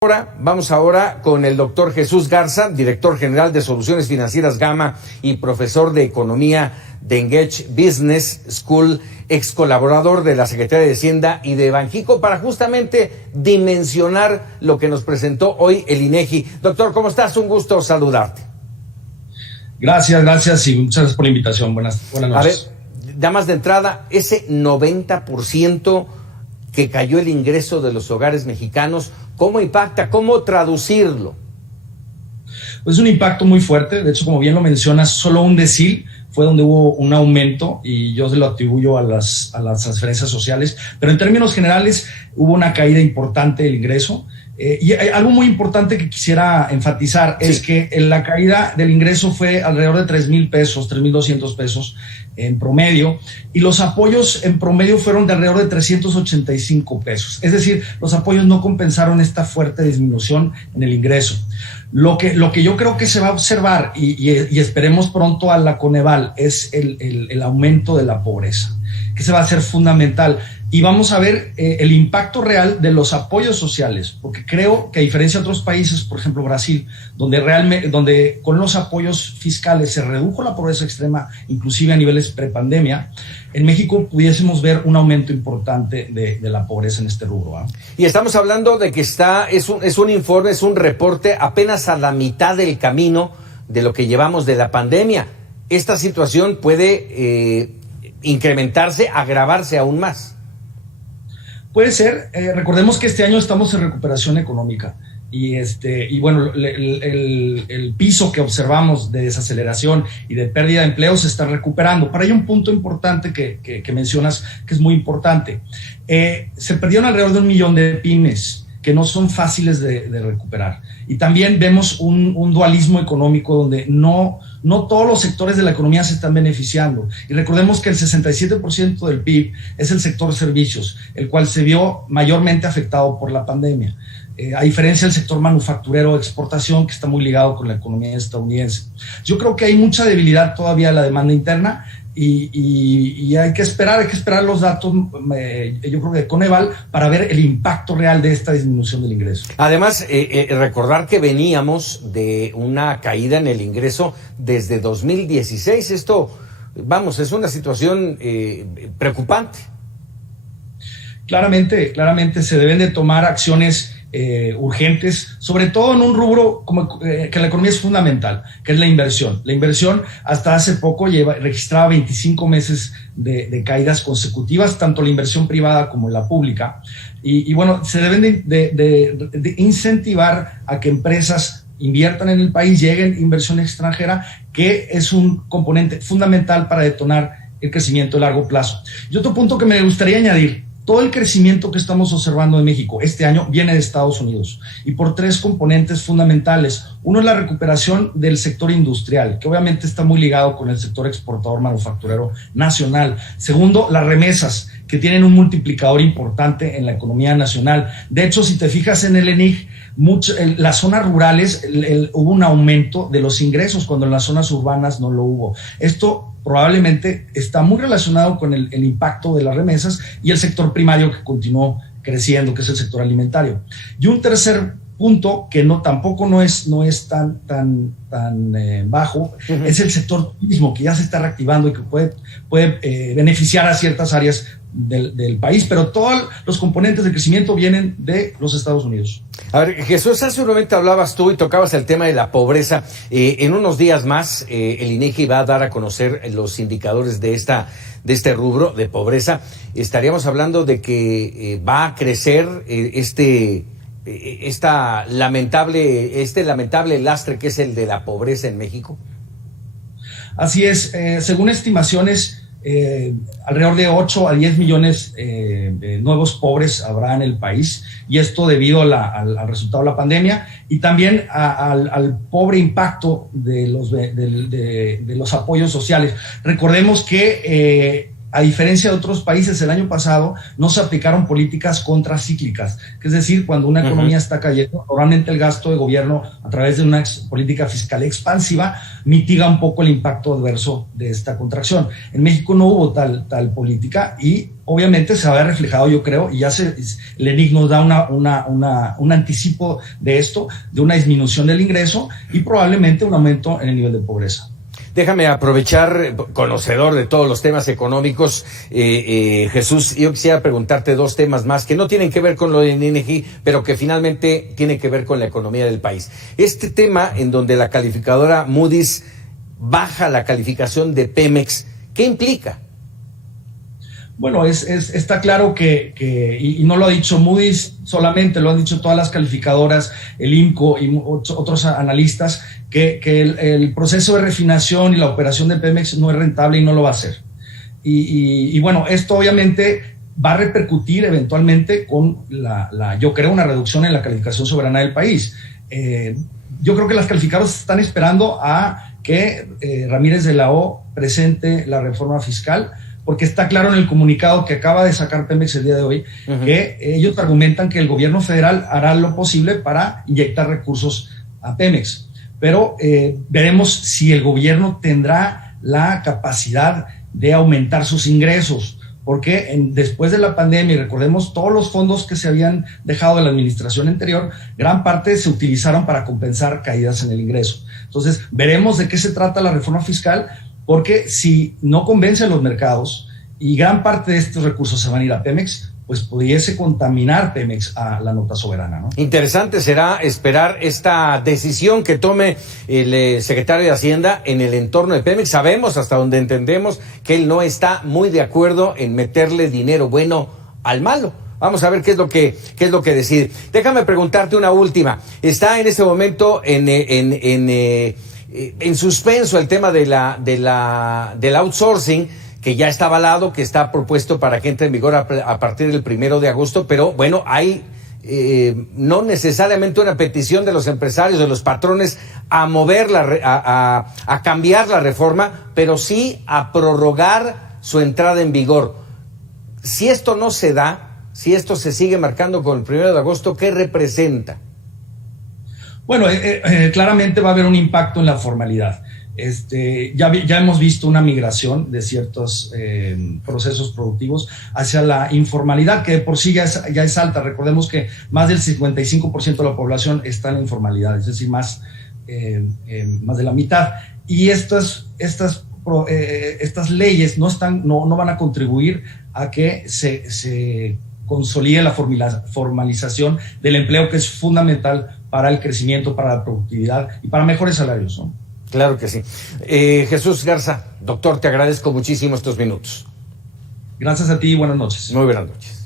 Vamos ahora con el doctor Jesús Garza, director general de Soluciones Financieras Gama y profesor de Economía de Engage Business School, ex colaborador de la Secretaría de Hacienda y de Banxico, para justamente dimensionar lo que nos presentó hoy el INEGI. Doctor, ¿cómo estás? Un gusto saludarte. Gracias y muchas gracias por la invitación. Buenas noches. A ver, damas de entrada, ese 90% que cayó el ingreso de los hogares mexicanos, ¿cómo impacta? ¿Cómo traducirlo? Pues un impacto muy fuerte. De hecho, como bien lo mencionas, solo un decil fue donde hubo un aumento y yo se lo atribuyo a las transferencias sociales. Pero en términos generales hubo una caída importante del ingreso. Y hay algo muy importante que quisiera enfatizar, es que la caída del ingreso fue alrededor de 3,000 pesos, 3,200 pesos en promedio, y los apoyos en promedio fueron de alrededor de 385 pesos. Es decir, los apoyos no compensaron esta fuerte disminución en el ingreso. Lo que yo creo que se va a observar, y esperemos pronto a la Coneval, es el aumento de la pobreza, que se va a hacer fundamental. Y vamos a ver el impacto real de los apoyos sociales, porque creo que a diferencia de otros países, por ejemplo Brasil, donde con los apoyos fiscales se redujo la pobreza extrema, inclusive a niveles prepandemia, en México pudiésemos ver un aumento importante de la pobreza en este rubro. Y estamos hablando de que es un informe, es un reporte apenas a la mitad del camino de lo que llevamos de la pandemia. Esta situación puede incrementarse, agravarse aún más. Puede ser. Recordemos que este año estamos en recuperación económica y bueno, el piso que observamos de desaceleración y de pérdida de empleo se está recuperando. Pero hay un punto importante que mencionas que es muy importante. Se perdieron alrededor de 1 millón de pymes que no son fáciles de recuperar. Y también vemos un dualismo económico donde no todos los sectores de la economía se están beneficiando. Y recordemos que el 67% del PIB es el sector servicios, el cual se vio mayormente afectado por la pandemia. A diferencia del sector manufacturero de exportación, que está muy ligado con la economía estadounidense. Yo creo que hay mucha debilidad todavía en la demanda interna y hay que esperar los datos, yo creo que de Coneval, para ver el impacto real de esta disminución del ingreso. Además, recordar que veníamos de una caída en el ingreso desde 2016. Esto, es una situación preocupante. Claramente se deben de tomar acciones urgentes, sobre todo en un rubro como que la economía es fundamental, que es la inversión. La inversión hasta hace poco registraba 25 meses de caídas consecutivas, tanto la inversión privada como la pública. Y bueno, se deben de incentivar a que empresas inviertan en el país, lleguen inversión extranjera, que es un componente fundamental para detonar el crecimiento a largo plazo. Y otro punto que me gustaría añadir: todo el crecimiento que estamos observando en México este año viene de Estados Unidos y por 3 componentes fundamentales. Uno es la recuperación del sector industrial, que obviamente está muy ligado con el sector exportador manufacturero nacional. Segundo, las remesas, que tienen un multiplicador importante en la economía nacional. De hecho, si te fijas en el ENIG, las zonas rurales hubo un aumento de los ingresos cuando en las zonas urbanas no lo hubo. Esto probablemente está muy relacionado con el impacto de las remesas y el sector primario que continuó creciendo, que es el sector alimentario. Y un tercer punto que tampoco no es tan bajo, es el sector turismo, que ya se está reactivando y que puede beneficiar a ciertas áreas del país, pero todos los componentes de crecimiento vienen de los Estados Unidos. A ver, Jesús, hace un momento hablabas tú y tocabas el tema de la pobreza. En unos días más, el INEGI va a dar a conocer los indicadores de este rubro de pobreza. Estaríamos hablando de que va a crecer este lamentable lastre que es el de la pobreza en México. Así es, según estimaciones, alrededor de 8 a 10 millones de nuevos pobres habrá en el país, y esto debido al resultado de la pandemia y también al pobre impacto de los apoyos sociales. Recordemos que a diferencia de otros países, el año pasado no se aplicaron políticas contracíclicas, que es decir, cuando una economía está cayendo, normalmente el gasto de gobierno a través de una política fiscal expansiva mitiga un poco el impacto adverso de esta contracción. En México no hubo tal política y obviamente se va a ver reflejado, yo creo, y ya el ENIC nos da un anticipo de esto, de una disminución del ingreso y probablemente un aumento en el nivel de pobreza. Déjame aprovechar, conocedor de todos los temas económicos, Jesús, yo quisiera preguntarte dos temas más que no tienen que ver con lo de INEGI, pero que finalmente tienen que ver con la economía del país. Este tema en donde la calificadora Moody's baja la calificación de Pemex, ¿qué implica? Bueno, está claro y no lo ha dicho Moody's solamente, lo han dicho todas las calificadoras, el IMCO y otros analistas, que el proceso de refinación y la operación de Pemex no es rentable y no lo va a hacer. Y bueno, esto obviamente va a repercutir eventualmente con yo creo, una reducción en la calificación soberana del país. Yo creo que las calificadoras están esperando a que Ramírez de la O presente la reforma fiscal, porque está claro en el comunicado que acaba de sacar Pemex el día de hoy, que ellos argumentan que el gobierno federal hará lo posible para inyectar recursos a Pemex. Pero veremos si el gobierno tendrá la capacidad de aumentar sus ingresos, porque después de la pandemia, y recordemos todos los fondos que se habían dejado de la administración anterior, gran parte se utilizaron para compensar caídas en el ingreso. Entonces, veremos de qué se trata la reforma fiscal, porque si no convence a los mercados y gran parte de estos recursos se van a ir a Pemex, pues pudiese contaminar Pemex a la nota soberana, ¿no? Interesante será esperar esta decisión que tome el secretario de Hacienda en el entorno de Pemex. Sabemos, hasta donde entendemos, que él no está muy de acuerdo en meterle dinero bueno al malo. Vamos a ver qué es lo que decide. Déjame preguntarte una última. Está en este momento en suspenso el tema del outsourcing, que ya está avalado, que está propuesto para que entre en vigor a partir del 1 de agosto, pero bueno, hay no necesariamente una petición de los empresarios, de los patrones a mover a cambiar la reforma, pero sí a prorrogar su entrada en vigor. Si esto no se da, si esto se sigue marcando con el 1 de agosto, ¿qué representa? Bueno, claramente va a haber un impacto en la formalidad. Ya hemos visto una migración de ciertos procesos productivos hacia la informalidad, que de por sí ya es alta. Recordemos que más del 55% de la población está en la informalidad, es decir, más de la mitad. Y estas leyes no van a contribuir a que se consolide la formalización del empleo, que es fundamental para el crecimiento, para la productividad y para mejores salarios, ¿no? Claro que sí. Jesús Garza, doctor, te agradezco muchísimo estos minutos. Gracias a ti y buenas noches. Muy buenas noches.